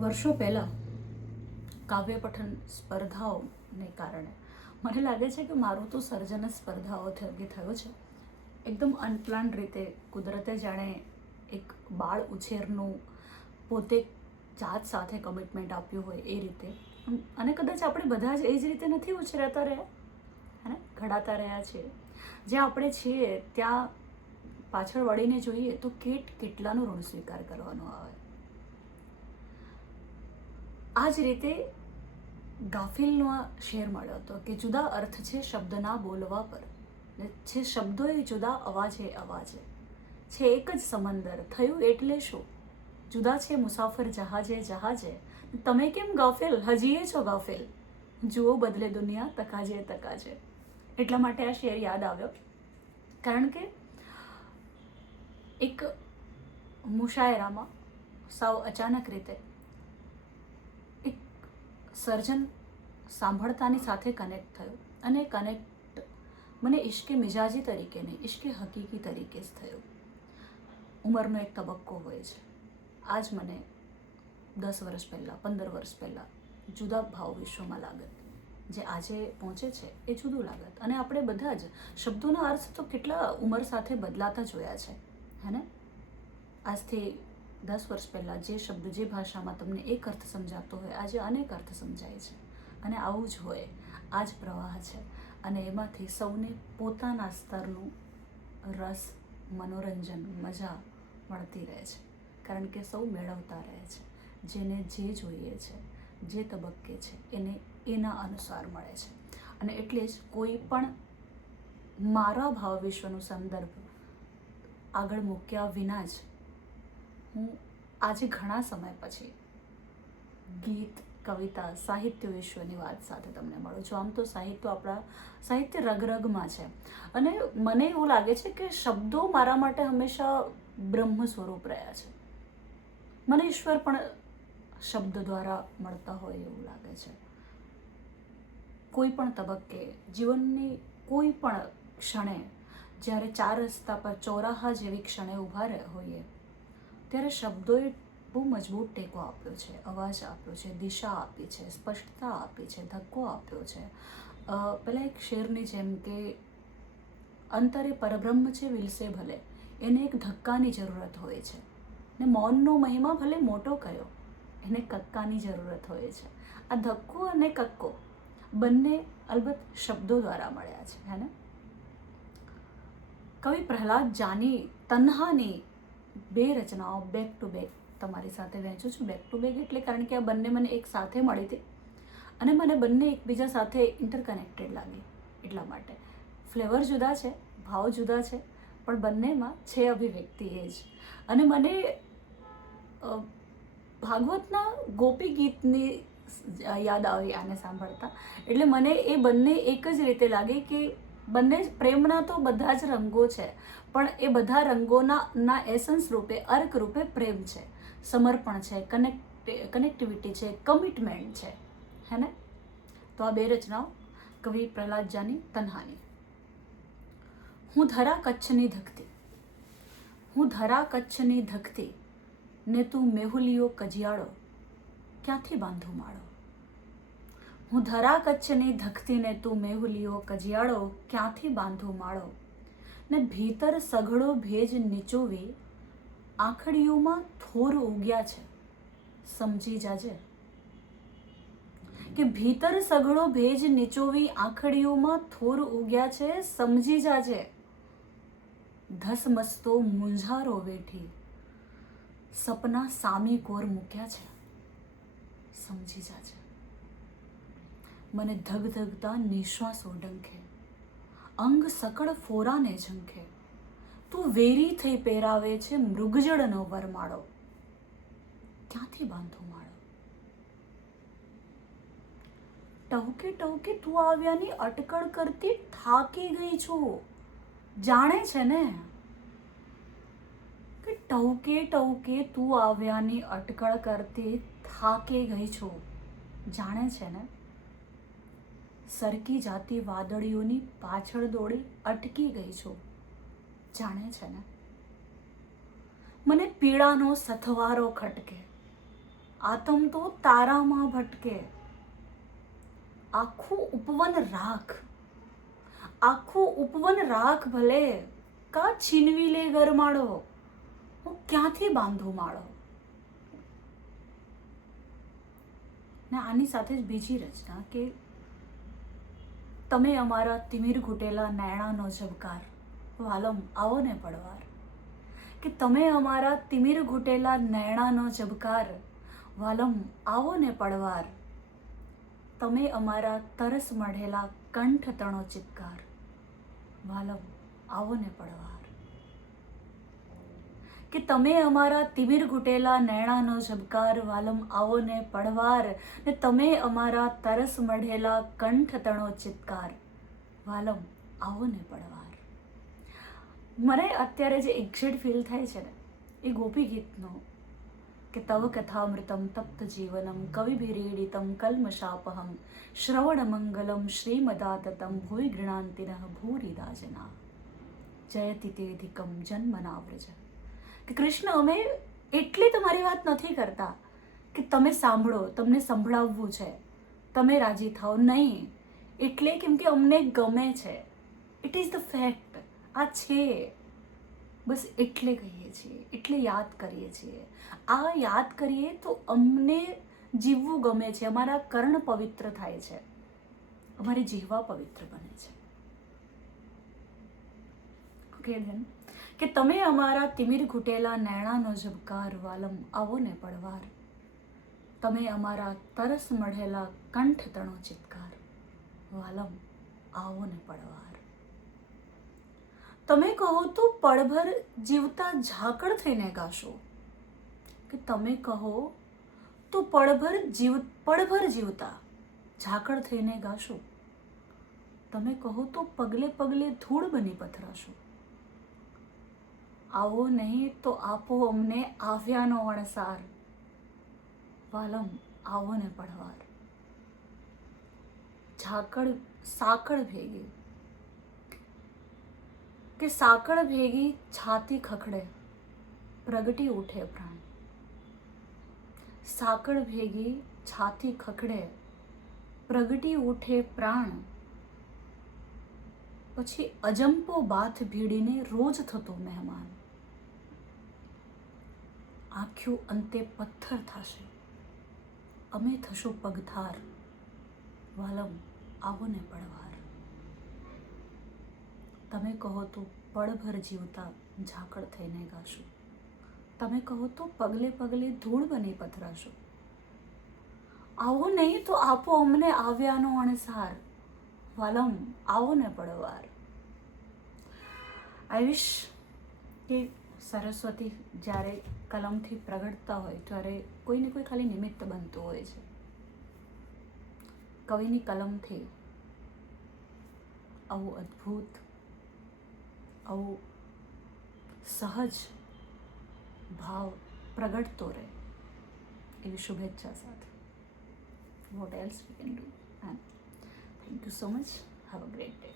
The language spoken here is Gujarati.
વર્ષો પહેલાં કાવ્ય પઠન સ્પર્ધાઓને કારણે મને લાગે છે કે મારું તો સર્જન સ્પર્ધાઓ થકી થયો છે. એકદમ અનપ્લાન્ડ રીતે કુદરતે જાણે એક બાળ ઉછેરનું પોતે જાત સાથે કમિટમેન્ટ આપ્યું હોય એ રીતે. અને કદાચ આપણે બધા જ એ જ રીતે નથી ઉછેરાતા રહ્યા હે ને, ઘડાતા રહ્યા છીએ. જ્યાં આપણે છીએ ત્યાં પાછળ વળીને જોઈએ તો કેટલાનો ઋણ સ્વીકાર કરવાનો આવે. આ જ રીતે ગાફિલનો શેર મળ્યો હતો કે જુદા અર્થ છે શબ્દના બોલવા પર, છે શબ્દો એ જુદા અવાજે અવાજે, છે એક જ સમંદર થયું એટલે શું, જુદા છે મુસાફર જહાજે જહાજે, તમે કેમ ગાફિલ હજીએ છો ગાફિલ, જુઓ બદલે દુનિયા તકાજે તકાજે. એટલા માટે આ શેર યાદ આવ્યો, કારણ કે એક મુશાયરામાં સાવ અચાનક રીતે એક સર્જન સાંભળતાની સાથે કનેક્ટ થયો. અને કનેક્ટ મને ઇશ્કે મિજાજી તરીકે નહીં, ઇશ્કે હકીકી તરીકે જ થયો. ઉંમરનો એક તબક્કો હોય છે. આજ મને 10 વર્ષ પહેલાં 15 વર્ષ પહેલાં જુદા ભાવ વિશ્વમાં લાગત, જે આજે પહોંચે છે એ જુદું લાગત. અને આપણે બધા જ શબ્દોના અર્થ તો કેટલા ઉંમર સાથે બદલાતા જોયા છે હે ને. આજથી 10 વર્ષ પહેલાં જે શબ્દ જે ભાષામાં તમને એક અર્થ સમજાતો હોય આજે અનેક અર્થ સમજાય છે. અને આવું જ હોય, આ જ પ્રવાહ છે. અને એમાંથી સૌને પોતાના સ્તરનું રસ, મનોરંજન, મજા મળતી રહે છે, કારણ કે સૌ મેળવતા રહે છે. જેને જે જોઈએ છે, જે તબક્કે છે એને એના અનુસાર મળે છે. અને એટલે જ કોઈ પણ મારા ભાવ વિશ્વનું સંદર્ભ આગળ મૂક્યા વિના જ હું આજે ઘણા સમય પછી ગીત, કવિતા, સાહિત્ય વિશ્વની વાત સાથે તમને મળું છું. આમ તો સાહિત્ય રગરગમાં છે. અને મને એવું લાગે છે કે શબ્દો મારા માટે હંમેશા બ્રહ્મ સ્વરૂપ રહ્યા છે. મને ઈશ્વર પણ શબ્દ દ્વારા મળતા હોય એવું લાગે છે. કોઈ પણ તબક્કે જીવનની કોઈ પણ ક્ષણે જ્યારે 4 રસ્તા પર ચોરાહા જેવી ક્ષણે ઊભા હોઈએ ત્યારે શબ્દોએ બહુ મજબૂત ટેકો આપ્યો છે, અવાજ આપ્યો છે, દિશા આપી છે, સ્પષ્ટતા આપી છે, ધક્કો આપ્યો છે. પહેલાં એક શેરની જેમ કે અંતરે પરબ્રહ્મ છે વિલસે ભલે, એને એક ધક્કાની જરૂરત હોય છે. ને મૌનનો મહિમા ભલે મોટો કયો, એને કક્કાની જરૂરત હોય છે. આ ધક્કો અને કક્કો બંને અલબત્ત શબ્દો દ્વારા મળ્યા છે હે ને. કવિ પ્રહલાદ જાની તન્હાની 2 રચનાઓ બેક ટુ બેક તમારી સાથે વહેંચું છું. બેક ટુ બેક એટલે કારણ કે આ બંને મને એક સાથે મળી હતી અને મને બંને એકબીજા સાથે ઇન્ટરકનેક્ટેડ લાગી. એટલા માટે ફ્લેવર જુદા છે, ભાવ જુદા છે, પણ બંનેમાં છે અભિવ્યક્તિ એ જ. અને મને ભાગવતના ગોપી ગીતની યાદ આવી આને સાંભળતા. એટલે મને એ બંને એક જ રીતે લાગે કે બંને જ પ્રેમના તો બધા જ રંગો છે, પણ એ બધા રંગોના એસન્સ રૂપે, અર્ક રૂપે પ્રેમ છે, સમર્પણ છે, કનેક્ટિવિટી છે, કમિટમેન્ટ છે હે ને. તો આ 2 રચનાઓ કવિ પ્રહલાદ જાની તન્હાની. હું ધરા કચ્છની ધકતી, હું ધરા કચ્છની ધકતી, ને તું મેહુલિયો કજિયાળો, ક્યાંથી બાંધું માળો. હું ધરા કચ્છની ધકતી ને તું મેહુલિયો કજિયાળો, ક્યાંથી બાંધું માળો. ને ભીતર સઘળો ભેજ નીચોવી, આંખડીઓમાં થોર ઉગ્યા છે, સમજી જાજે. કે ભીતર સઘળો ભેજ નીચોવી, આંખડીઓમાં થોર ઉગ્યા છે, સમજી જાજે. ધસમસતો મૂંઝારો વેઠી, સપના સામી કોર મૂક્યા છે, સમજી જાજે. મને ધગધગતા નિશ્વાસો ડંખે, અંગ સકળ ફોરાને ઝંખે, તું વેરી થઈ પહેરાવે છે મૃગજળનો વરમાળો, ક્યાંથી બાંધું માળો. ટહુકે ટહુકે તું આવ્યાની અટકળ કરતી થાકી ગઈ છું, જાણે છે ને. કે ટહુકે ટહુકે તું આવ્યાની અટકળ કરતી થાકી ગઈ છું, જાણે છે ને. સરકી જાતી વાદળીઓની પાછળ દોડી અટકી ગઈ છું, જાણે છે ને. મને પીડાનો સથવારો ખટકે, આતમ તો તારામાં ભટકે, આખું ઉપવન રાખ, આખું ઉપવન રાખ ભલે, કા છીનવી લે ગરમાળો, હું ક્યાંથી બાંધું માળો. ને આની સાથે જ બીજી રચના કે તમે અમારા તિમિર ઘૂટેલા નૈણાનો ઝબકાર, વાલમ આવો ને પડવાર. કે તમે અમારા તિમિર ઘૂટેલા નૈણાનો ઝબકાર, વાલમ આવો ને પડવાર. તમે અમારા તરસ મઢેલા કંઠ તણો ચિત્કાર, વાલમ આવો ને પડવાર. કે તમે અમારા તિમિર ઘૂટેલા નૈણાનો ઝબકાર, વાલમ આવો ને પડવાર. ને તમે અમારા તરસ મઢેલા કંઠ તણો ચિત્કાર, વાલમ આવો ને પડવાર. મને અત્યારે જે એક્ઝેક્ટ ફીલ થાય છે ને એ ગોપી ગીતનો કે તવ કથામૃતમ તપ્ત જીવનમ કવિભિરીડિતમ કલ્મષાપહમ શ્રવણ મંગલમ શ્રીમદાતતમ ભૂય ગૃણાંતિનઃ ભૂરિદા જના જયતિ તેધિકમ જન્મનાવ્રજ. કે કૃષ્ણ અમે એટલી તમારી વાત નથી કરતા કે તમે સાંભળો, તમને સંભળાવવું છે, તમે રાજી થાઓ, નહીં. એટલે કેમ કે અમને ગમે છે. It is the fact. આ છે બસ એટલે કહીએ છીએ, એટલે યાદ કરીએ છીએ. આ યાદ કરીએ તો અમને જીવવું ગમે છે, અમારા કર્ણ પવિત્ર થાય છે, અમારી જીહવા પવિત્ર બને છે. ઓકે ધેન, કે તમે અમારા તિમિર ઘૂટેલા નૈણાનો ઝબકાર, વાલમ આવો ને પડવાર. તમે અમારા તરસ મઢેલા કંઠ તણો ચિત્કાર, વાલમ આવો ને પડવાર. તમે કહો તો પળભર જીવતા ઝાકળ થઈને ગાશો. કે તમે કહો તો પળભર જીવતા ઝાકળ થઈને ગાશો. તમે કહો તો પગલે પગલે ધૂળ બની પથરાશો. આવો નહીં તો આપો અમને આવ્યાનો અણસાર, વાલમ આવો ને પડવાર. ઝાકળ સાકળ ભેગી, કે સાકળ ભેગી છાતી ખખડે, પ્રગટી ઉઠે પ્રાણ. સાકળ ભેગી છાતી ખખડે, પ્રગટી ઉઠે પ્રાણ. પછી અજંપો બાથ ભીડીને રોજ થતો મહેમાન. આંખ્યું અંતે પથ્થર થશે, અમે થશું પગથાર, વાલમ આવો ને પડવાર. તમે કહો તો પળભર જીવતા ઝાકળ થઈને ગાશો. તમે કહો તો પગલે પગલે ધૂળ બની પથરાશો. આવો નહીં તો આપો અમને આવ્યાનો અણસાર, વાલમ આવો ને પડવાર. આઈ વિશ કે સરસ્વતી જ્યારે કલમથી પ્રગટતા હોય ત્યારે કોઈને કોઈ ખાલી નિમિત્ત બનતું હોય છે. કવિની કલમથી આવું અદ્ભુત, આવું સહજ ભાવ પ્રગટતો રહે એવી શુભેચ્છા સાથે. What else we can do? And thank you so much. Have a great day.